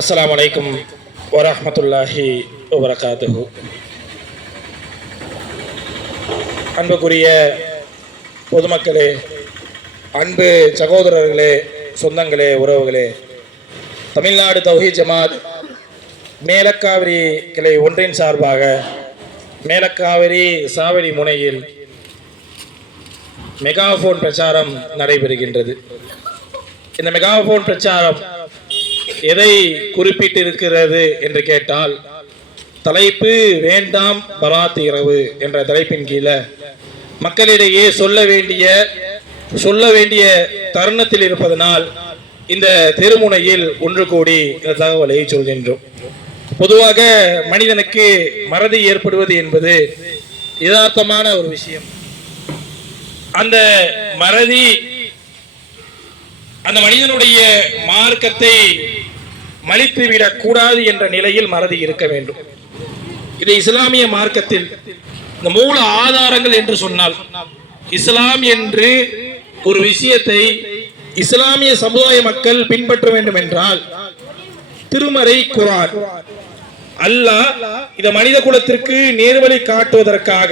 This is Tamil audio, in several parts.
அஸ்ஸலாமு அலைக்கும் வரஹ்மத்துல்லாஹி வபரகாத்துஹு. அன்புக்குரிய பொதுமக்களே, அன்பு சகோதரர்களே, சொந்தங்களே, உறவுகளே, தமிழ்நாடு தௌஹீத் ஜமாத் மேலக்காவிரி கிளை ஒன்றின் சார்பாக மேலக்காவிரி சாவடி முனையில் மெகாஃபோன் பிரச்சாரம் நடைபெறுகின்றது. இந்த மெகாஃபோன் பிரச்சாரம் எதை குறிப்பிட்டிருக்கிறது என்று கேட்டால், தலைப்பு வேண்டாம் பராத் இரவு என்ற தலைப்பின் கீழே மக்களிடையே சொல்ல வேண்டிய தருணத்தில் இருப்பதனால் இந்த தெருமுனையில் ஒன்று கூடி இந்த தகவலை சொல்கின்றோம். பொதுவாக மனிதனுக்கு மறதி ஏற்படுவது என்பது யதார்த்தமான ஒரு விஷயம். அந்த மறதி அந்த மனிதனுடைய மார்க்கத்தை மலித்துவிடக் கூடாது என்ற நிலையில் மறதி இருக்க வேண்டும். இது இஸ்லாமிய மார்க்கத்தில் இந்த மூல ஆதாரங்கள் என்று சொன்னால், இஸ்லாம் என்று ஒரு விஷயத்தை இஸ்லாமிய சமுதாய மக்கள் பின்பற்ற வேண்டும் என்றால் திருமறை குர்ஆன். அல்லாஹ் இந்த மனித குலத்திற்கு நேர்வழி காட்டுவதற்காக,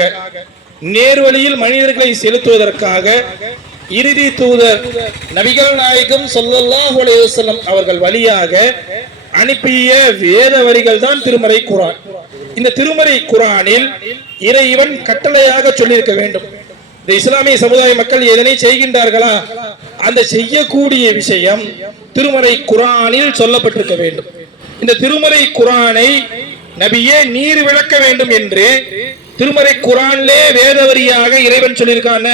நேர்வழியில் மனிதர்களை செலுத்துவதற்காக இறுதி தூதர் நபிகள் நாயகம் ஸல்லல்லாஹு அலைஹி வஸல்லம் அவர்கள் வழியாக அனுப்பிய வேத வரிகள் தான் திருமறை குர்ஆன். இந்த திருமறை குர்ஆனில் இறைவன் கட்டளையாக சொல்லியிருக்க வேண்டும். இந்த இஸ்லாமிய சமுதாய மக்கள் எதனை செய்கின்றார்களா, அந்த செய்யக்கூடிய விஷயம் திருமறை குர்ஆனில் சொல்லப்பட்டிருக்க வேண்டும். இந்த திருமறை குர்ஆனை நபியே நீர் விளக்க வேண்டும் என்று திருமறை குர்ஆனிலே வேதவரியாக இறைவன் சொல்லியிருக்கான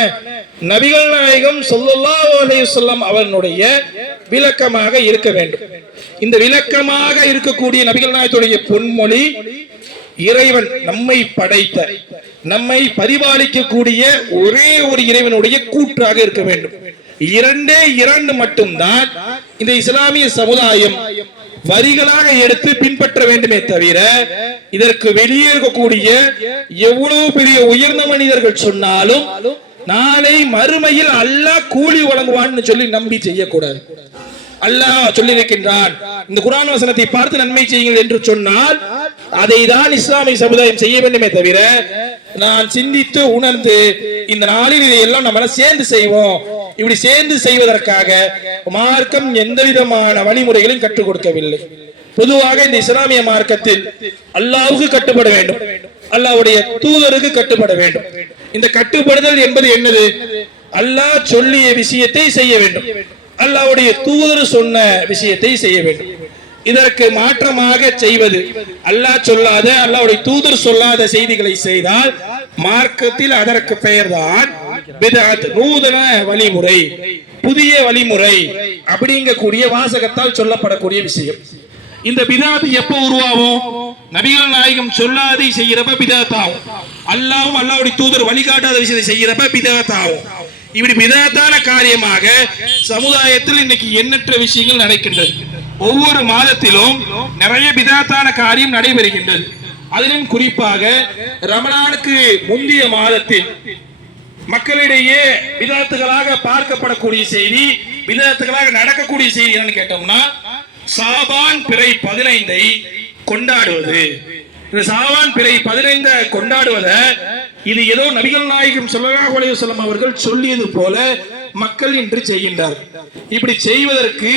நபிகள் நாயகம் ஸல்லல்லாஹு அலைஹி வஸல்லம் அவர்களுடைய விளக்கமாக இருக்க வேண்டும். இந்த விளக்கமாக இருக்கக்கூடிய நபிகள் நாயகத்துடைய பொன்மொழி இறைவன் நம்மை படைத்த, நம்மை பரிபாலிக்கக்கூடிய ஒரே ஒரு இறைவனுடைய கூற்றாக இருக்க வேண்டும். இரண்டு மட்டும்தான் இந்த இஸ்லாமிய சமுதாயம் வரிகளாக எடுத்து பின்பற்ற வேண்டுமே தவிர, இதற்கு வெளியே இருக்கக்கூடிய எவ்வளவு பெரிய உயர்ந்த மனிதர்கள் சொன்னாலும் நாளை மறுமையில் அல்லாஹ் கூலி வழங்குவான்னு சொல்லி நம்பி செய்யக்கூடாது. அல்லாஹ் சொல்லியிருக்கின்றான், இந்த குர்ஆன் வசனத்தை பார்த்து நன்மை செய்யுங்கள் என்று சொன்னால் அதை தான் இஸ்லாமிய சமுதாயம் செய்ய வேண்டுமே தவிர, நான் சிந்தித்து உணர்ந்து இந்த நாளில் இதையெல்லாம் நம்ம சேர்ந்து செய்வோம், இப்படி சேர்ந்து செய்வதற்காக மார்க்கம் எந்த விதமான வழிமுறைகளையும் கற்றுக் கொடுக்கவில்லை. பொதுவாக இந்த இஸ்லாமிய மார்க்கத்தில் அல்லாஹ்வுக்கு கட்டுப்பட வேண்டும், அல்லாஹ்வுடைய தூதருக்கு கட்டுப்பட வேண்டும். இந்த கட்டுப்படுதல் என்பது என்னது? அல்லாஹ் சொல்லிய விஷயத்தை செய்ய வேண்டும், அல்லாஹ்வுடைய தூதர் சொன்ன விஷயத்தை செய்ய வேண்டும். இதற்கு மாற்றமாக செய்வது, அல்லாஹ் சொல்லாத, அல்லாஹ்வுடைய தூதர் சொல்லாத செய்திகளை செய்தால் மார்க்கத்தில் அதற்கு பெயர்தான் பித்அத், நூதன வழிமுறை, புதிய வழிமுறை அப்படிங்கக்கூடிய வாசகத்தால் சொல்லப்படக்கூடிய விஷயம். இந்த பித்அத் எப்போ உருவாகும்? நபிகள் நாயகம் சொல்லாதை செய்யறப்ப பித்அத் ஆகும். அல்லாஹ்வும் அல்லாஹ்வுடைய தூதர் வழிகாட்டாத விஷயத்தை செய்யறப்ப பித்அத் ஆகும். இப்படி பித்அத்தான காரியமாக சமுதாயத்தில் இன்னைக்கு எண்ணற்ற விஷயங்கள் நடக்கின்றது. ஒவ்வொரு மாதத்திலும் நிறைய பித்அத்தான காரியம் நடைபெறுகின்றது. அதிலும் குறிப்பாக ரமலானுக்கு முந்தைய மாதத்தில் மக்களிடையே பித்அத்துகளாக பார்க்கப்படக்கூடிய செய்தி, பித்அத்துகளாக நடக்கக்கூடிய செய்தி என்னன்னு கேட்டோம்னா, ஷாபான் பிறை 15 கொண்டாடுவது. இந்த ஷாபான் பிறை 15 கொண்டாடுவத இது ஏதோ நபிகள் நாயகம் ஸல்லல்லாஹு அலைஹி வஸல்லம் அவர்கள் சொல்லியது போல மக்கள் இன்று செய்கின்றார்கள். இப்படி செய்வதற்கு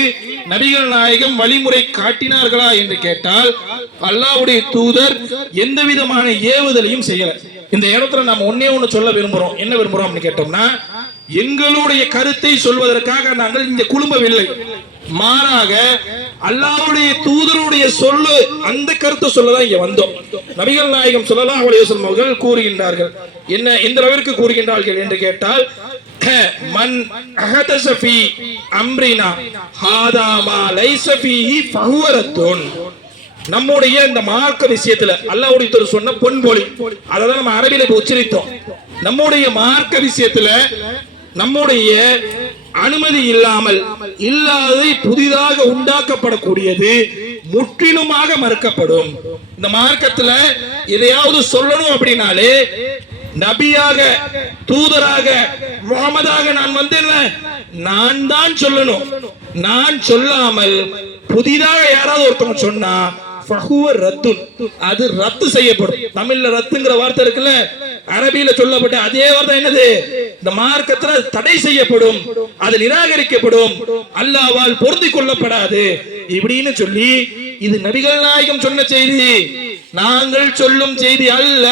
நபிகள் நாயகம் வழிமுறை காட்டினார்களா என்று கேட்டால், அல்லாஹ்வுடைய தூதர் எந்த விதமான ஏவுதலையும் செய்யல. இந்த இடத்துல நாம் ஒண்ணு சொல்ல விரும்புறோம். என்ன விரும்புறோம் கேட்டோம்னா, எங்களுடைய கருத்தை சொல்வதற்காக நாங்கள் இங்க குழும்பவில்லை, மாறாக அல்லாஹ்வுடைய தூதருடைய சொல்லு, அந்த கருத்தை சொல்லதான் இங்க வந்தோம். நபிகள் நாயகம் ஸல்லல்லாஹு அலைஹி வஸல்லம் அவர்கள் கூறுகின்றார்கள். என்ன, எந்த அளவிற்கு கூறுகின்றார்கள் என்று கேட்டால், மன் அஹதஸ ஃபீ அம்ரினா ஹாதா மா லைஸ ஃபீஹி ஃபஹுவ ரத்துன். நம்முடைய இந்த மார்க்க விஷயத்துல அல்லாஹ்வுடைய தூதர் சொன்ன பொன்மொழி, அததான் நம்ம அரபியில உச்சரித்தோம். நம்முடைய மார்க்க விஷயத்துல நம்முடைய அனுமதி இல்லாமல் இல்லாததை புதிதாக உண்டாக்கப்படக்கூடியது முற்றிலுமாக மறுக்கப்படும். இந்த மார்க்கத்துல எதையாவது சொல்லணும் அப்படின்னாலே நபியாக தூதராக முகமதாக நான் வந்தேன், நான் தான் சொல்லணும். நான் சொல்லாமல் புதிதாக யாராவது ஒருத்தவங்க சொன்னா அது ரத்து செய்யப்படும். தமிழ்ல ரத்துங்கிற வார்த்தை இருக்குல்ல, அரபியில சொல்லப்பட்ட அதே வார்த்தை என்னது? இந்த மார்க்கத்துல தடை செய்யப்படும், அது நிராகரிக்கப்படும், அல்லாஹ்வால் பொருந்திக் கொள்ளப்படாது இப்படின்னு சொல்லி, இது நபிகள் நாயகம் சொன்ன செய்தி, நாங்கள் சொல்லும் செய்தி அல்ல.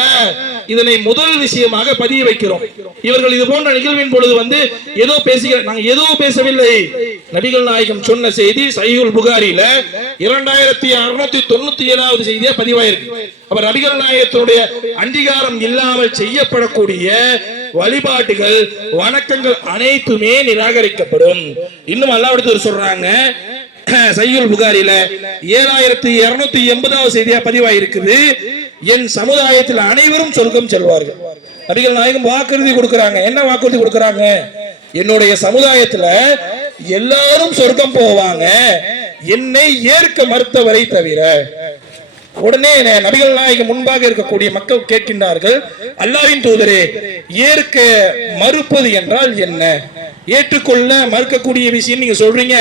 இதனை முதல் விஷயமாக பதிய வைக்கிறோம். இவர்கள் இது போன்ற நிகழ்வின் பொழுது ஏதோ பேசுகிறார், நாங்கள் ஏதோ பேசவில்லை. நபிகள் நாயகம் சொன்ன செய்தி சஹீஹுல் புகாரில 2697வது செய்தியா பதிவாயிருக்கு. அப்ப நபிகள் நாயகத்தினுடைய அங்கீகாரம் இல்லாமல் செய்யப்படக்கூடிய வழிபாட்டுகள் வணக்கங்கள் அனைத்துமே நிராகரிக்கப்படும். இன்னும் அல்லாஹ் சொல்றாங்க, சஹீஹுல் புகாரில 7280வது செய்தியா பதிவாயிருக்குது, என் சமுதாயத்தில் அனைவரும் சொர்க்கம் செல்வார்கள். நபிகள் நாயகம் வாக்குறுதி கொடுக்கிறாங்க. என்ன வாக்குறுதி கொடுக்கிறாங்க? என்னுடைய சமுதாயத்துல எல்லாரும் சொர்க்கம் போவாங்க, என்னை ஏற்க மறுத்தவரை தவிர. உடனே நபிகள் நாயகம் முன்பாக இருக்கக்கூடிய மக்கள் கேட்கின்றார்கள், அல்லாஹ்வின் தூதரே, ஏற்க மறுப்பது என்றால் என்ன? ஏற்றுக்கொள்ள மறுக்கக்கூடிய விஷயம் நீங்க சொல்றீங்க,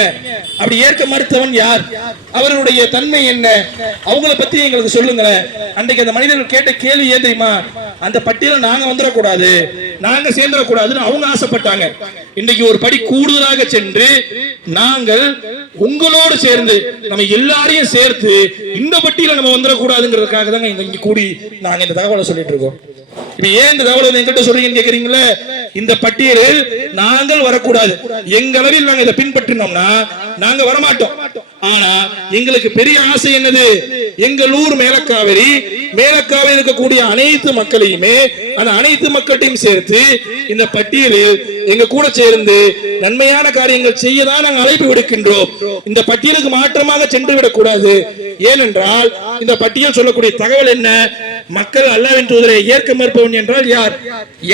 அப்படி ஏற்க மறுத்தவன் யார்? அவருடைய தன்மை என்ன? அவங்கள பத்தி எங்களுக்கு சொல்லுங்க. அன்றைக்கு அந்த மனிதர்கள் கேட்ட கேள்வி ஏன் தெரியுமா? அந்த பட்டியல நாங்க வந்துடக்கூடாது, நாங்க சேர்ந்துடக்கூடாதுன்னு அவங்க ஆசைப்பட்டாங்க. இன்னைக்கு ஒரு படி கூடுதலாக சென்று நாங்கள் உங்களோடு சேர்ந்து நம்ம எல்லாரையும் சேர்த்து இந்த பட்டியல நம்ம வந்துடக்கூடாதுங்கிறதுக்காக தாங்க இங்க கூடி நாங்க இந்த தகவலை சொல்லிட்டு இருக்கோம். இப்ப ஏன் இந்த தகவலை என்கிட்ட சொல்றீங்கன்னு கேக்குறீங்களா? இந்த பட்டியலில் நாங்கள் வரக்கூடாது, எங்க அளவில் நாங்க இதை பின்பற்றினோம்னா நாங்க வரமாட்டோம். ஆனா எங்களுக்கு பெரிய ஆசை என்னது? எங்கள் ஊர் மேலக்காவிரி, மேலக்காவில் இருக்கக்கூடிய அனைத்து மக்களையுமே, அந்த அனைத்து மக்களையும் சேர்த்து இந்த பட்டியலில் எங்க கூட சேர்ந்து நன்மையான காரியங்கள் செய்யதான் நாங்கள் அழைப்பு விடுக்கின்றோம். இந்த பட்டியலுக்கு மாற்றமாக சென்று விடக்கூடாது. ஏனென்றால் இந்த பட்டியல் சொல்லக்கூடிய தகவல் என்ன? மக்கள் அல்லாஹ்வின் தூதரை ஏற்க மறுப்பவன் என்றால் யார்?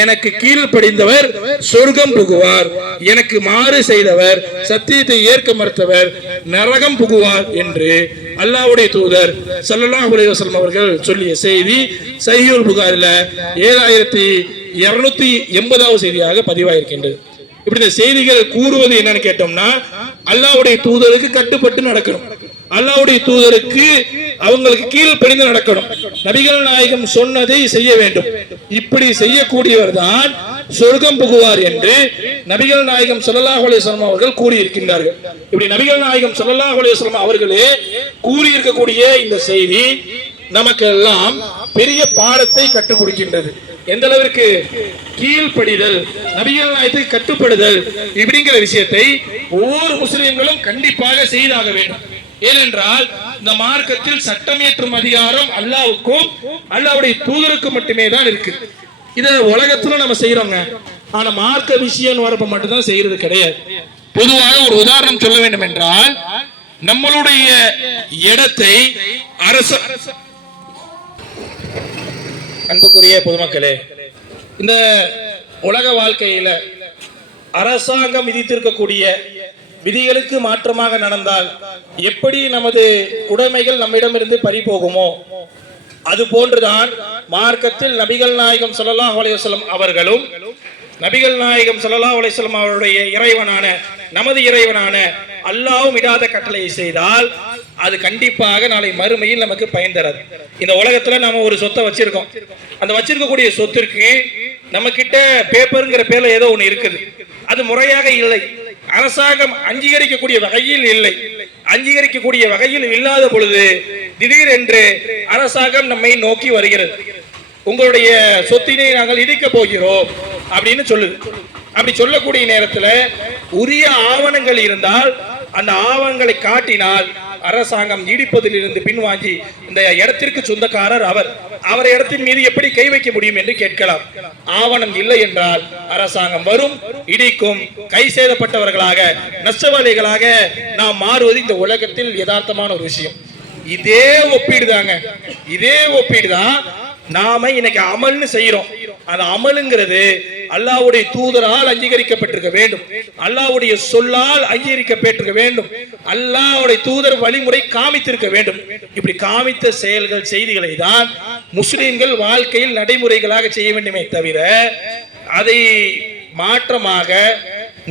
எனக்கு கீழ்ப்படிந்தவர் சொர்க்கம் புகுவார், எனக்கு மாறு செய்தவர், சத்தியத்தை ஏற்க மறுத்தவர் நரகம் புகுவார் என்று அல்லாஹ்வுடைய தூதர் ஸல்லல்லாஹு அலைஹி வஸல்லம் அவர்கள் சொல்லிய செய்தி சஹீஹுல் புகாரில 7280வது செய்தியாக பதிவாயிருக்கின்றது. இப்படி இந்த செய்திகள் கூறுவது என்னன்னு கேட்டோம்னா, அல்லாஹ்வுடைய தூதருக்கு கட்டுப்பட்டு நடக்கணும், அல்லாஹ்வுடைய தூதருக்கு அவங்களுக்கு கீழ் பணிந்து நடக்கணும், நபிகள் நாயகம் சொன்னதை செய்ய வேண்டும். இப்படி செய்யக்கூடியவர் தான் சொர்க்கம் புகுவார் என்று நபிகள் நாயகம் ஸல்லல்லாஹு அலைஹி வஸல்லம் அவர்கள் கூறியிருக்கின்றார்கள். இப்படி நபிகள் நாயகம் ஸல்லல்லாஹு அலைஹி வஸல்லம் அவர்களே கூறியிருக்கக்கூடிய இந்த செய்தி நமக்கு எல்லாம் பெரிய பாடத்தை கற்றுக் கொடுக்கின்றது. எந்த அளவிற்கு கீழ்ப்படிதல், நபிகள் நாயகத்துக்கு கட்டுப்படுதல் இப்படிங்கிற விஷயத்தை ஒவ்வொரு முஸ்லிம்களும் கண்டிப்பாக செய்தாக வேண்டும். ஏனென்றால் இந்த மார்க்கத்தில் சட்டமேற்றும் அதிகாரம் அல்லாஹ்வுக்கும் அல்லாஹ்வுடைய தூதருக்கும் மட்டுமே தான் இருக்கு. இத உலகத்துல நம்ம செய்யறோங்க, ஆனா மார்க்க விஷயம் வரப்ப மட்டும்தான் செய்யறது கிடையாது. பொதுவாக ஒரு உதாரணம் சொல்ல வேண்டும் என்றால், நம்மளுடைய இடத்தை அரசு, அன்புக்குரிய பொதுமக்களே, இந்த உலக வாழ்க்கையில அரசாங்கம் விதித்திருக்கக்கூடிய விதிகளுக்கு மாற்றமாக நடந்தால் எப்படி நமது உடைமைகள் நம்மிடமிருந்து பறி போகுமோ, அது போன்றுதான் மார்க்கத்தில் நபிகள் நாயகம் ஸல்லல்லாஹு அலைஹி வஸல்லம் அவர்களும், நபிகள் நாயகம் ஸல்லல்லாஹு அலைஹி வஸல்லம் அவருடைய இறைவனான நமது இறைவனான அல்லாஹ்வும் இடாத கட்டளையை செய்தால் அது கண்டிப்பாக நாளை மறுமையில் நமக்கு பயன் தராது. இந்த உலகத்துல நாம ஒரு சொத்தை வச்சிருக்கோம், அந்த வச்சிருக்கக்கூடிய சொத்திற்கு நம்ம கிட்ட பேப்பருங்கிற பேர்ல ஏதோ ஒண்ணு இருக்குது, அது முறையாக இல்லை, அரசாங்கம் அங்கீகரிக்கக்கூடிய வகையில் இல்லை. அங்கீகரிக்கக்கூடிய வகையில் இல்லாத பொழுது திடீரென்று அரசாங்கம் நம்மை நோக்கி வருகிறது, உங்களுடைய சொத்தினை நாங்கள் இடிக்க போகிறோம் அப்படின்னு சொல்லுது. அப்படி சொல்லக்கூடிய நேரத்தில் உரிய ஆவணங்கள் இருந்தால் அந்த ஆவணங்களை காட்டினால் அரசாங்கம் நீடிப்பதில் இருந்து பின்வாங்கி இந்த இடத்திற்கு சொந்தக்காரர் அவர் இடத்தின் மீது எப்படி கை வைக்க முடியும் என்று கேட்கலாம். ஆவணம் இல்லை என்றால் அரசாங்கம் வரும், இடிக்கும், கை சேதப்பட்டவர்களாக நஷ்டவாதிகளாக நாம் மாறுவது இந்த உலகத்தில் யதார்த்தமான ஒரு விஷயம். இதே ஒப்பீடுதாங்க, இதே ஒப்பீடுதான் நாம இன்னைக்கு அமல்னு செய்யறோம். அந்த அமலுங்கிறது அல்லாஹ்வுடைய தூதரால் அங்கீகரிக்கப்பட்டிருக்க வேண்டும், அல்லாஹ்வுடைய சொல்லால் அங்கீகரிக்கப்பட்டிருக்க வேண்டும், அல்லாஹ்வுடைய தூதர் வழிமுறை காமித்திருக்க வேண்டும். இப்படி காமித்த செயல்கள் செய்திகளை தான் முஸ்லிம்கள் வாழ்க்கையில் நடைமுறைகளாக செய்ய வேண்டுமே தவிர அதை மாற்றமாக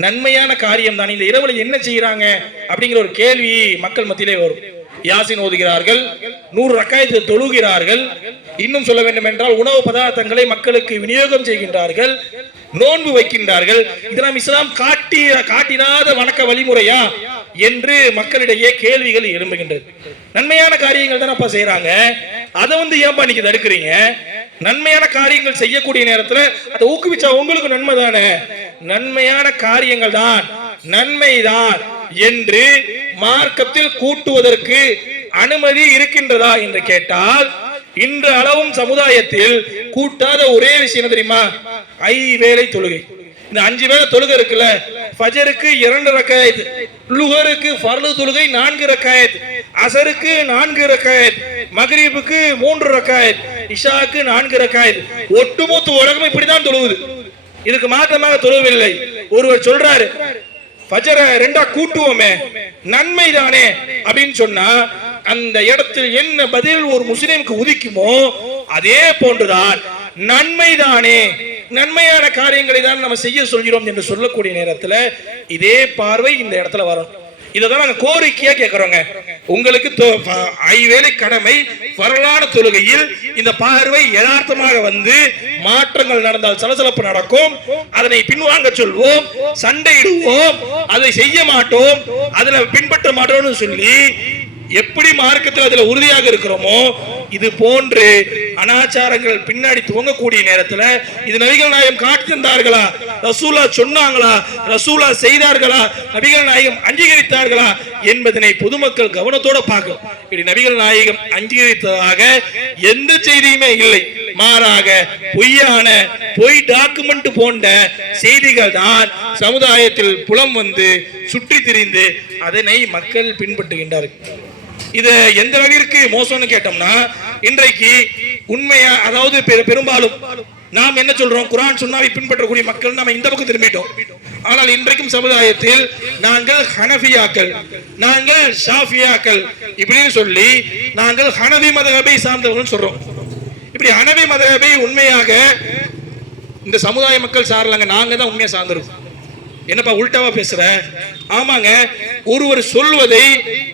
நன்மையான காரியம் தான். இந்த இரவுல என்ன செய்யறாங்க அப்படிங்கிற ஒரு கேள்வி மக்கள் மத்தியிலே வரும். யாசின் ஓதுகிறார்கள், 100 ரக்காயத்து தொழுகிறார்கள், இன்னும் சொல்ல வேண்டும் என்றால் உணவு பதார்த்தங்களை மக்களுக்கு விநியோகம் செய்கின்றார்கள், நோன்பு வைக்கின்றார்கள். இதெல்லாம் இஸ்லாம் காட்டினாத வணக்க வழிமுறையா என்று மக்களிடையே கேள்விகள் எழும்புகின்றது. நன்மையான காரியங்கள் தானே அப்ப செய்யறாங்க, அதை ஏன்பா நீங்க தடுக்கிறீங்க? நன்மையான காரியங்கள் செய்யக்கூடிய நேரத்தில் அதை ஊக்குவிச்சா உங்களுக்கு நன்மை தானே. நன்மையான காரியங்கள் தான் நன்மைதான் என்று மார்க்கத்தில் கூட்டுவதற்கு அனுமதி இருக்கின்றதா என்று கேட்டால் இன்று அளவும் சமுதாயத்தில் கூட்டாத ஒரே விஷயம் தெரியுமா? 5 வேளை தொழுகை. இந்த 5 வேளை தொழுகை இருக்குல்ல, ஃபஜருக்கு 2 ரக்காயத், லுஹருக்கு ஃபர்லு தொழுகை 4 ரக்காயத், அசருக்கு 4 ரக்காயத், மக்ரிபுக்கு 3 ரக்காயத், இஷாக்கு 4 ரக்காயத். ஒட்டுமொத்த உலகம் இப்படிதான் தொழுவுது, இதுக்கு மாற்றமாக தொழுவில்லை. ஒருவர் சொல்றாரு ஃபஜர 2 கூட்டுவோமே நன்மை தானே அப்படின்னு சொன்னா அந்த இடத்தில் என்ன பதில் ஒரு முஸ்லிமுக்கு உதிக்குமோ அதே போன்றுதான் நன்மைதானே, நன்மையான காரியங்களை தான் நம்ம செய்ய சொல்கிறோம் என்று சொல்லக்கூடிய நேரத்தில் இதே பார்வை இந்த இடத்துல வரும். இதைதான் நாங்க கோரிக்கையா கேட்கிறோங்க. உங்களுக்கு 5 வேளை கடமை வரலாறு தொழுகையில் இந்த பார்வை யதார்த்தமாக மாற்றங்கள் நடந்தால் சலசலப்பு நடக்கும், அதனை பின்வாங்க சொல்வோம், சண்டையிடுவோம், அதை செய்ய மாட்டோம், அதுல பின்பற்ற மாட்டோம்னு சொல்லி எப்படி மார்க்கத்தில் அதுல உறுதியாக இருக்கிறோமோ இது போன்று அனாச்சாரங்கள் பின்னாடி துவங்கக்கூடிய நேரத்தில் இது நபிகள் நாயகம் காட்டி தந்தார்களா, ரசூலா சொன்னாங்களா, ரசூலா செய்தார்களா, நபிகள் நாயகம் அங்கீகரித்தார்களா என்பதனை பொதுமக்கள் கவனத்தோட பார்க்கும். இப்படி நபிகள் நாயகம் அங்கீகரித்ததாக எந்த செய்தியுமே இல்லை. மாறாக பொய் டாக்குமெண்ட் போன்ற செய்திகள் தான் சமுதாயத்தில் புலம் சுற்றி திரிந்து அதனை மக்கள் பின்பற்றுகின்றார்கள். இது எந்த அளவிற்கு மோசம்னு கேட்டோம்னா இன்றைக்கு உண்மையா, அதாவது பெரும்பாலும் நாம் என்ன சொல்றோம், குர்ஆன் சுன்னாவை பின்பற்றக்கூடிய மக்கள் நம்ம இந்த பக்கம் திரும்பிட்டோம். ஆனால் இன்றைக்கும் சமுதாயத்தில் நாங்கள் ஹனஃபியாக்கள், நாங்கள் ஷாஃபியாக்கள் இப்படின்னு சொல்லி நாங்கள் ஹனவி மதஹபை சார்ந்தவர்கள் சொல்றோம். இப்படி ஹனவி மதஹபை உண்மையாக இந்த சமுதாய மக்கள் சாரலாங்க, நாங்க தான் உண்மையா சார்ந்திருக்கோம். என்னப்பா உல்டாவா பேசுற? ஆமாங்க, ஒருவர் சொல்வதை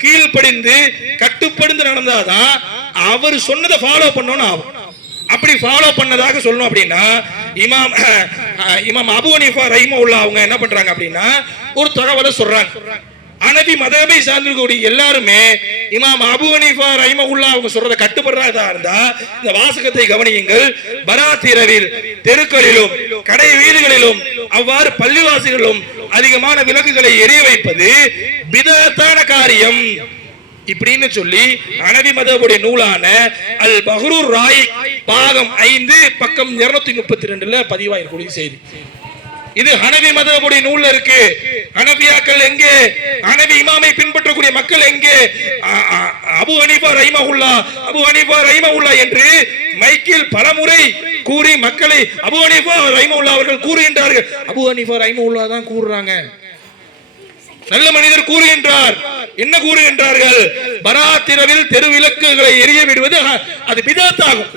கீழ்ப்படிந்து கட்டுப்படுந்து நடந்தாதான் அவர் சொன்னதை ஃபாலோ பண்ணணும் ஆகும். அப்படி ஃபாலோ பண்ணதாக சொல்லணும் அப்படின்னா இமாம் அபூ ஹனீஃபா ரஹிமஹுல்லாஹ் அவங்க என்ன பண்றாங்க அப்படின்னா ஒரு தகவலை சொல்றாங்க. ஹனஃபி மதஹபை சார்ந்தவர்கள் எல்லாருமே இமாம் அபூ ஹனீஃபா ரஹிமஹுல்லாஹ் அவங்க சொல்றதை கட்டுப்படுறதா இருந்தா இந்த வாசகத்தை கவனியுங்கள். பராத் இரவில் தெருக்களிலும் கடை வீடுகளிலும் அவ்வாறு பள்ளிவாசிகளிலும் அதிகமான விளக்குகளை எரிய வைப்பது பிதஅத்தான காரியம் இப்படின்னு சொல்லி ஹனஃபி மதஹபுடைய நூலான அல் பஹ்ருர் ராயிக் பாகம் 5 பக்கம் 232ல பதிவாயிருக்கூடிய செய்தி. இது ஹனஃபி மதஹபுடைய நூல்ல இருக்கு. ஹனஃபியாக்கள் எங்கே, ஹனஃபி இமாமை பின்பற்றக்கூடிய மக்கள் எங்கே? அபூ ஹனீஃபா ரஹிமஹுல்லாஹ் என்று மைக்கில் பலமுறை கூறி மக்களை அபூ ஹனீஃபா ரஹிமஹுல்லாஹ் அவர்கள் கூறுகின்றார்கள். அபூ ஹனீஃபா ரஹிமஹுல்லாஹ் தான் கூறுறாங்க, நல்ல மனிதர் கூறுகின்றார். என்ன கூறுகின்றார்கள்? பராத் இரவில் தெருவிளக்குகளை எரிய விடுவது அது பிதஅத் ஆகும்.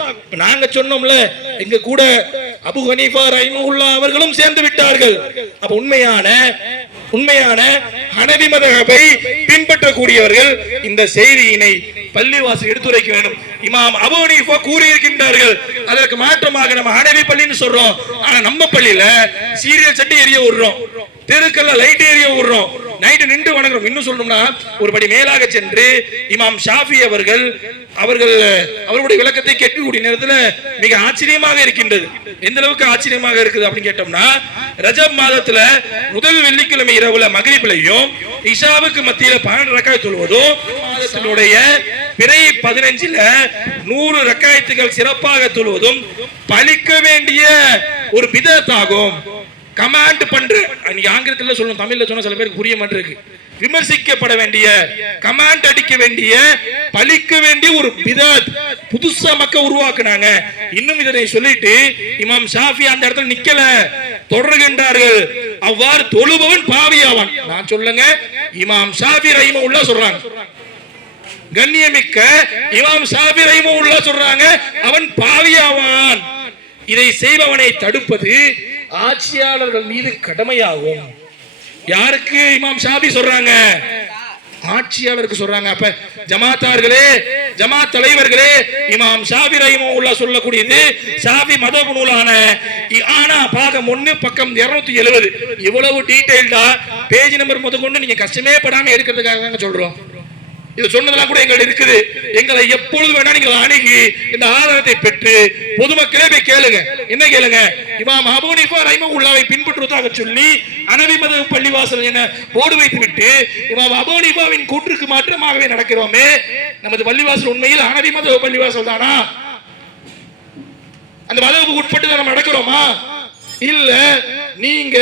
நாங்க சொன்னோம்ல, எங்க கூட அபூ ஹனீஃபா ரஹிமஹுல்லாஹ் அவர்களும் சேர்ந்து விட்டார்கள். அப்ப உண்மையான ஹனஃபி மதஹபை பின்பற்றக்கூடியவர்கள் இந்த செய்தியினை பள்ளிவாசல் எடுத்துரைக்க வேண்டும். இமாம் அபூ ஹனீஃபா கூறியிருக்கின்றார்கள், அதற்கு மாற்றமாக நம்ம ஹனஃபி பள்ளின்னு சொல்றோம். ஆனா நம்ம பள்ளியில சீரியல் சட்டி எரிய விடுறோம், தெருக்கல்ல லைட் எரிய விடுறோம், நைட்டு நின்று வணங்குறோம். இன்னும் சொல்லணும்னா ஒரு படி மேலாக சென்று இமாம் ஷாஃபி அவர்களுடைய விளக்கத்தை கேட்கக்கூடிய நேரத்தில் மிக ஆச்சரியமாக இருக்கின்றது. எந்த அளவுக்கு ஆச்சரியமாக இருக்குது அப்படின்னு கேட்டோம்னா, ரஜப் மாதத்துல முதல் வெள்ளிக்கிழமை இரவுல மக்ரிபிலையும் இஷாவுக்கு மத்தியில 12 ரக்காயத் தொழுவதும், மாதத்தினுடைய பிறை 15ல 100 ரக்காயத்துகள் சிறப்பாக தொழுவதும் பலிக்க வேண்டிய ஒரு பிதஅத் ஆகும். கமாண்ட் பண்ற, ஆங்கிலத்தில் சொல்லணும், தமிழ்ல சொன்ன சில பேருக்கு புரிய மாட்டிருக்கு. விமர்சிக்கப்பட வேண்டிய, கமாண்ட் அடிக்க வேண்டிய, பலிக்க வேண்டிய ஒரு பிதஅத் புதுசா மக்கள் உருவாக்குனாங்க. இன்னும் இதனை சொல்லிட்டு இமாம் ஷாஃபி அந்த இடத்துல நிக்கல, தொடர்கின்றார்கள். அவ்வாறு தொழுபவன் பாவியாவான். நான் சொல்லுங்க, இமாம் ஷாஃபி ரஹிமஹுல்லாஹ் சொல்றாங்க, கண்ணியமிக்க இமாம் ஷாஃபி ரஹிமஹுல்லாஹ் சொல்றாங்க, அவன் பாவியாவான். இதை செய்பவனை தடுப்பது ஆட்சியாளர்கள் மீது கடமையாகும். யாருக்கு இமாம் ஷாஃபி சொல்றாங்க? ஆட்சியாளருக்கு சொல்றாங்க. அப்ப ஜமாத்தார்களே, ஜமாத் தலைவர்களே, இமாம் ஷாஃபி ரஹிமஹுல்லாஹ் சொல்லக்கூடியது ஷாஃபி மதஹப் நூலான ஆனா பாகம் 1 பக்கம் 270 இவ்வளவு டீடைல்டா பேஜ் நம்பர் முதற்கொண்டு நீங்க கஷ்டமே படாம எடுக்கிறதுக்காக தாங்க சொல்றோம். இது சொன்னதெல்லாம் கூட எங்களுக்கு இருக்குது. எங்களை எப்பொழுது வேணா நீங்கள் அணுகி இந்த ஆதாரத்தை பெற்று பொதுமக்களே போய் கேளுங்க. என்ன கேளுங்க? இமாம் அபூ ஹனீஃபா ரஹிமஹுல்லாஹ்வை பின்பற்றுவதாக சொல்லி ஹனஃபி மதஹப் பள்ளிவாசல் என போர்டு வைத்து விட்டு இமாம் அபூ ஹனீஃபாவின் கூற்றுக்கு மாற்றமாகவே நடக்கிறோமே, நமது பள்ளிவாசல் உண்மையில் ஹனஃபி மதஹப் பள்ளிவாசல் தானா? அந்த மதஹபுக்கு உட்பட்டு தான் நம்ம நடக்கிறோமா? இல்ல நீங்க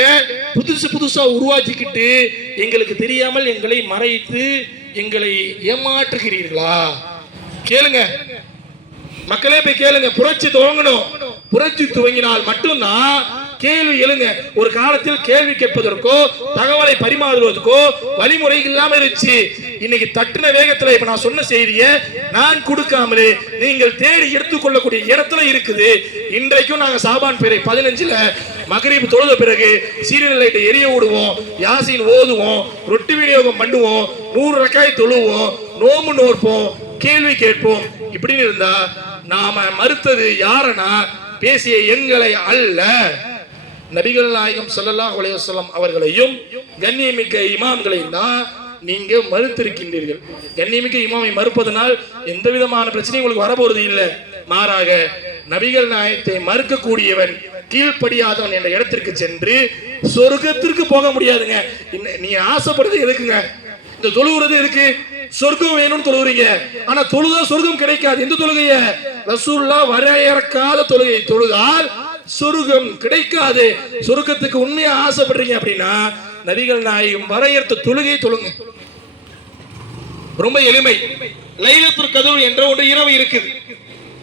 புதுசா உருவாக்கிக்கிட்டு எங்களுக்கு தெரியாமல் எங்களை மறைத்து எங்களை ஏமாற்றுகிறீர்களா? கேளுங்க, மக்களே போய் கேளுங்க. புரட்சி துவங்கணும். புரட்சி துவங்கினால் மட்டும்தான் கேள்வி எழுங்க. ஒரு காலத்தில் கேள்வி கேட்பதற்கோ தகவலை பரிமாறுவதற்கோ வழிமுறை இல்லாம இருந்துச்சு. இன்னைக்கு தட்டுன வேகத்துல இப்ப நான் சொன்ன செய்தியை நான் கொடுக்காமலே நீங்கள் தேடி எடுத்துக்கொள்ளக்கூடிய இடத்துல இருக்குது. இன்றைக்கும் நாங்க சாபான் பேரை 15ல மகரிப் தொழுத பிறகு சீரியல் லைட்டை எரிய விடுவோம், யாசின் ஓதுவோம், ரொட்டி விநியோகம் பண்ணுவோம், 100 ரக்காய் தொழுவோம், நோம்பு நோற்போம், கேள்வி கேட்போம். இப்படின்னு இருந்தா நாம மறுத்தது யாரனா பேசிய எங்களை அல்ல, நபிகள் நாயகம் ஸல்லல்லாஹு அலைஹி வஸல்லம் அவர்களையும் கண்ணியமிக்க இமாம்களையும் தான் நீங்க மறுத்திருக்கின்றீர்கள். கண்ணியமிக்க இமாமை மறுப்பதனால் எந்த விதமான பிரச்சனையும் உங்களுக்கு வரப்போறது இல்லை. மாறாக நபிகள் நாயகத்தை மறுக்கக்கூடியவன் கீழ்ப்படியாதவன் என்ற இடத்திற்கு சென்று சொர்க்கத்திற்கு போக முடியாதுங்க. நீ ஆசைப்படுறது எதுக்குங்க? இந்த தொழுகிறது இருக்கு, சொர்க்கம் வேணும்னு தொழுகிறீங்க. ஆனா தொழுதா சொர்க்கம் கிடைக்காது. எந்த தொழுகைய? ரசூலுல்லாஹ் வரையறுக்காத தொழுகை தொழுதால் சொர்க்கம் கிடைக்காது. சொர்க்கத்துக்கு உண்மையா ஆசைப்படுறீங்க அப்படின்னா நபிகள் நாயகம் வரையறுத்த தொழுகை தொழுங்க. ரொம்ப எளிமை. லைலத்துல் கத்ர் என்ற ஒரு இரவு இருக்குது.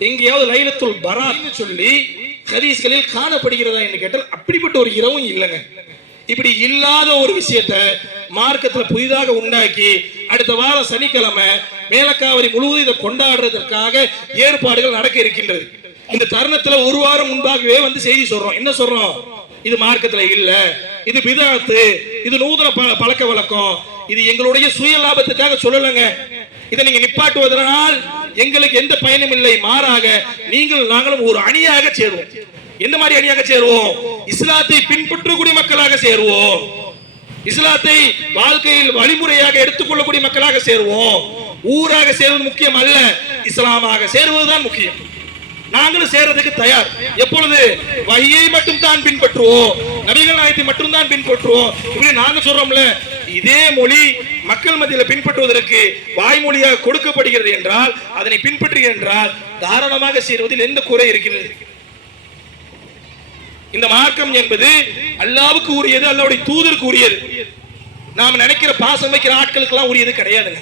எங்கேயாவது லைலத்துல் பராத்னு சொல்லி ஹதீஸ்களில் காணப்படுகிறதா என்று கேட்டால் அப்படிப்பட்ட ஒரு இரவும் இல்லைங்க. இப்படி இல்லாத ஒரு விஷயத்தை மார்க்கத்துல புதிதாக உண்டாக்கி அடுத்த வாரம் சனிக்கிழமை மேலக்காவரி முழுவதும் இதை கொண்டாடுறதற்காக ஏற்பாடுகள் நடக்க இருக்கின்றது. இந்த தருணத்துல ஒரு வாரம் முன்பாகவே வந்து செய்தி சொல்றோம். என்ன சொல்றோம்? இது மார்க்கத்துல இல்ல, இது பிதாத்து, இது நூதன பழக்க வழக்கம், இது எங்களுடைய சுய லாபத்துக்காக சொல்லலங்க. இதை நீங்க நிப்பாட்டுவதனால் எங்களுக்கு எந்த பயனும் இல்லை. மாறாக நீங்கள் நாங்களும் ஒரு அணியாக சேருவோம். எந்த மாதிரி அணியாக சேருவோம்? இஸ்லாத்தை பின்பற்றக்கூடிய மக்களாக சேருவோம். இஸ்லாத்தை வாழ்க்கையில் வழிமுறையாக எடுத்துக்கொள்ளக்கூடிய மக்களாக சேருவோம். ஊராக சேருவது முக்கியம் அல்ல, இஸ்லாமாக சேருவதுதான் முக்கியம். நாங்களும் சேரதுக்கு தயார். எப்பொழுது? வஹியை மட்டும் தான் பின்பற்றுவோம், நபிகள் நாயகத்தை மட்டும் தான் பின்பற்றுவோம். இப்படி நாங்க சொல்றோம்ல, இதே மொழி மக்கள் மத்தியில் பின்பற்றுவதற்கு வாய்மொழியாக கொடுக்கப்படுகிறது என்றால் அதனை பின்பற்றுகிறது என்றால் தாராளமாக சேருவதில் எந்த குறை இருக்கிறது? இந்த மார்க்கம் என்பது அல்லாஹ்வுக்கு உரியது, அல்லாஹ்வுடைய தூதருக்கு உரியது. நாம நினைக்கிற பாசம் வைக்கிற ஆட்களுக்கு எல்லாம் உரியது கிடையாதுங்க.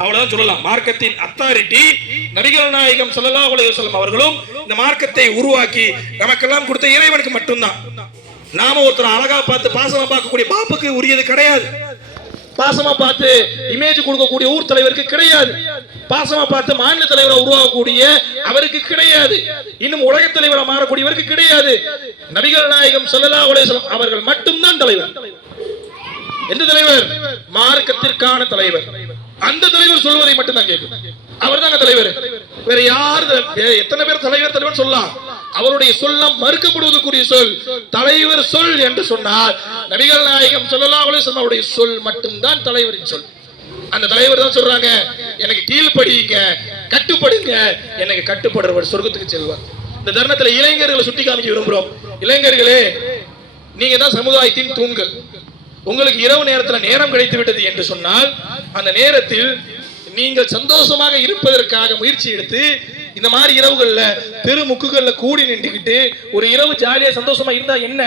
அவ்வளவுதான் சொல்லலாம். மார்க்கத்தின் அத்தாரிட்டி நபிகள் நாயகம் ஸல்லல்லாஹு அலைஹி வஸல்லம் அவர்களும் இந்த மார்க்கத்தை உருவாக்கி நமக்கெல்லாம் கொடுத்த இறைவனுக்கு மட்டும்தான். நாம ஒருத்தர் அழகா பார்த்து பாசமா பார்க்கக்கூடிய பாப்புக்கு உரியது கிடையாது. பாசமா பார்த்து இமேஜ் கொடுக்கக்கூடிய ஊர் தலைவருக்கு கிடையாது. பாசமா பார்த்து மாநில தலைவரை உருவாக்கக்கூடிய அவருக்கு கிடையாது. இன்னும் உலக தலைவரை மாறக்கூடியவருக்கு கிடையாது. நபிகள் நாயகம் ஸல்லல்லாஹு அலைஹி வஸல்லம் அவர்கள் மட்டும்தான் தலைவர். எந்த தலைவர்? மார்க்கத்திற்கான தலைவர். அந்த தலைவர் சொல்வதை மட்டும்தான் கேட்கும். அவர் தாங்க தலைவர். வேற யாரு? எத்தனை பேர் தலைவர் தலைவர் சொல்லலாம். அவருடைய சொல்லம் மறுக்கப்படுவதற்குரிய சொல் தலைவர் சொல் என்று சொன்னால் நபிகள் நாயகம் ஸல்லல்லாஹு அலைஹி வஸல்லம் அவருடைய சொல் மட்டும்தான் தலைவரின் சொல். அந்த தலைவர் தான் சொல்றாங்க, எனக்கு கீழ்ப்படியுங்க, கட்டுப்படுங்க, எனக்கு கட்டுப்படுறவர் சொர்க்கத்துக்கு செல்வார். இந்த தருணத்துல இளைஞர்களை சுட்டி காமிக்க விரும்புறோம். இளைஞர்களே, நீங்க தான் சமுதாயத்தின் தூண்கள். உங்களுக்கு இரவு நேரத்தில் நேரம் கிடைத்து விட்டது என்று சொன்னால் அந்த நேரத்தில் நீங்கள் சந்தோஷமாக இருப்பதற்காக முயற்சி எடுத்து இந்த மாதிரி இரவுகள்ல தெருமுக்குகள்ல கூடி நின்றுகிட்டு ஒரு இரவு ஜாலியா சந்தோஷமா இருந்தா என்ன?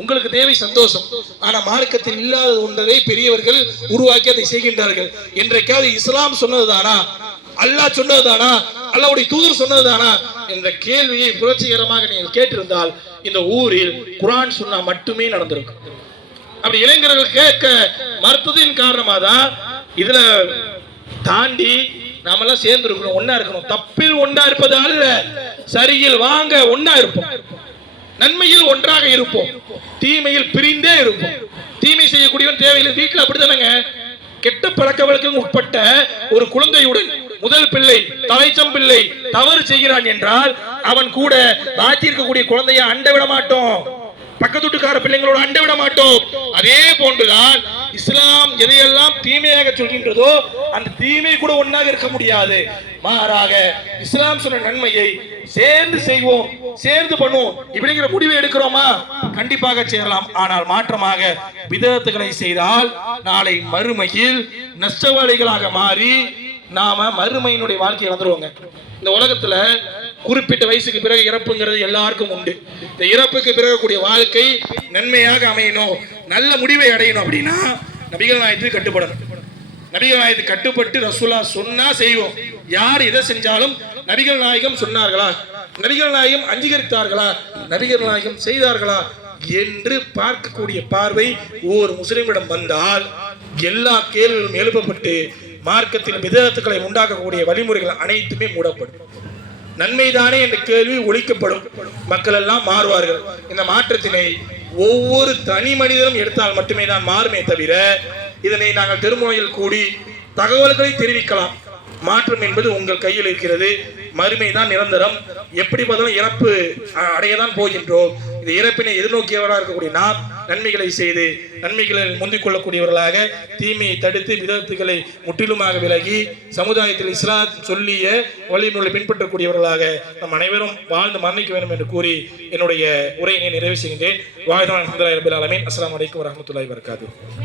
உங்களுக்கு தேவை சந்தோஷம். ஆனா மார்க்கத்தில் இல்லாத ஒன்றை பெரியவர்கள் உருவாக்கி அதை செய்கின்றார்கள். என்றைக்காவது இஸ்லாம் சொன்னதுதானா? அல்லாஹ் சொன்னதுதானா? அல்லாஹ்வுடைய தூதர் சொன்னதுதானா இந்த கேள்வியை புரட்சிகரமாக நீங்கள் கேட்டிருந்தால் இந்த ஊரில் குர்ஆன் சுன்னா மட்டுமே நடந்திருக்கும். அப்படி இளைஞர்கள் கேட்க மறுத்ததின் காரணமாக தான் இதுல தாண்டி நாமெல்லாம் சேர்ந்து இருக்கணும், ஒன்னா இருக்கணும். தப்பில் ஒன்றா இருப்பது அல்ல, சரியில் வாங்க ஒன்னா இருப்போம், நன்மையில் ஒன்றாக இருப்போம், தீமையில் பிரிந்தே இருப்போம். தீமை செய்யக்கூடியவன் தேவையில்லை. வீட்டில் அப்படித்தானங்க, கெட்ட பழக்க வழக்கம் உட்பட்ட ஒரு குழந்தையுடன் முதல் பிள்ளை தலைச்சம் பிள்ளை தவறு செய்கிறான் என்றால் அவன் கூட பாக்கி இருக்கக்கூடிய குழந்தைய அண்ட விட மாட்டோம், பக்கத்து வீட்டுக்கார பிள்ளைங்களோட அண்டை விட மாட்டோம். அதே போன்றுதான் இஸ்லாம் எதையெல்லாம் தீமையாக சொல்கின்றதோ அந்த தீமை கூட ஒன்றாக இருக்க முடியாது. மாறாக இஸ்லாம் சொன்ன நன்மையை சேர்ந்து செய்வோம், சேர்ந்து பண்ணுவோம். இப்படிங்கிற முடிவை எடுக்கிறோமா? கண்டிப்பாக சேரலாம். ஆனால் மாற்றமாக விதத்துகளை செய்தால் நாளை மறுமையில் நஷ்டவாளிகளாக மாறி நாம மறுமையினுடைய வாழ்க்கையை வந்துருவோங்க. இந்த உலகத்துல குறிப்பிட்ட வயசுக்கு பிறகு இறப்புங்கிறது எல்லாருக்கும் உண்டு. இந்த இறப்புக்கு பிறகு கூடிய வாழ்க்கை நன்மையாக அமையணும், நல்ல முடிவை அடையணும் அப்படின்னா நபிகள் நாயகத்துக்கு கட்டுப்படணும். நபிகள் நாயகத்துக்கு கட்டுப்பட்டு ரசூலா சொன்னா செய்வோம். யார் எதை செஞ்சாலும் நபிகள் நாயகம் சொன்னார்களா, நபிகள் நாயகம் அங்கீகரித்தார்களா, நபிகள் நாயகம் செய்தார்களா என்று பார்க்கக்கூடிய பார்வை ஒவ்வொரு முஸ்லிமிடம் வந்தால் எல்லா கேள்விகளும் எழுப்பப்பட்டு மார்க்கத்தில் விதத்துக்களை உண்டாக்கக்கூடிய வழிமுறைகள் அனைத்துமே மூடப்படும். நன்மைதானே என்ற கேள்வி ஒழிக்கப்படும், மக்கள் எல்லாம் மாறுவார்கள். இந்த மாற்றத்தினை ஒவ்வொரு தனி மனிதனும் எடுத்தால் மட்டுமே தான் மாறுமே தவிர இதனை நாங்கள் திருமுறையில் கூடி தகவல்களை தெரிவிக்கலாம். மாற்றம் என்பது உங்கள் கையில் இருக்கிறது. மறுமைதான் நிரந்தரம். எப்படி பார்த்தாலும் இறப்பு அடையதான் போகின்றோம். இந்த இறப்பினை எதிர்நோக்கியவராக இருக்கக்கூடிய நாம் நன்மைகளை செய்து நன்மைகளில் முந்திக் கொள்ளக்கூடியவர்களாக, தீமையை தடுத்து விதத்துகளை முற்றிலுமாக விலகி சமுதாயத்தில் இஸ்லாம் சொல்லிய வழிமுறைகளை பின்பற்றக்கூடியவர்களாக நம் அனைவரும் வாழ்ந்து மரணிக்க வேண்டும் என்று கூறி என்னுடைய உரையினை நிறைவு செய்கின்றேன். வாழ்தான் அல்ஹம்துலில்லாஹி ரப்பில் ஆலமீன். அஸ்ஸலாமு அலைக்கும் வரஹ்மத்துல்லாஹி வபரகாத்துஹு.